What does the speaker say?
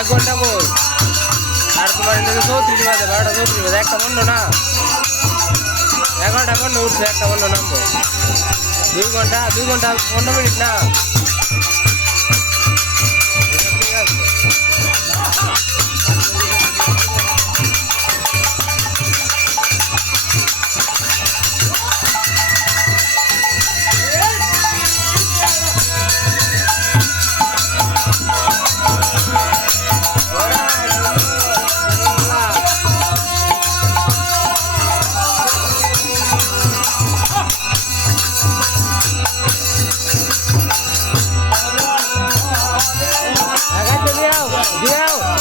এক ঘন্টা কই আর তোমার এদিকে 34 বাজে 12টা 34 বাজে একটা বন্ধ না 11টা বন্ধ উঠছে একটা বন্ধ নামবো 2 ঘন্টা 15 মিনিট না ঠিক আছে Diao.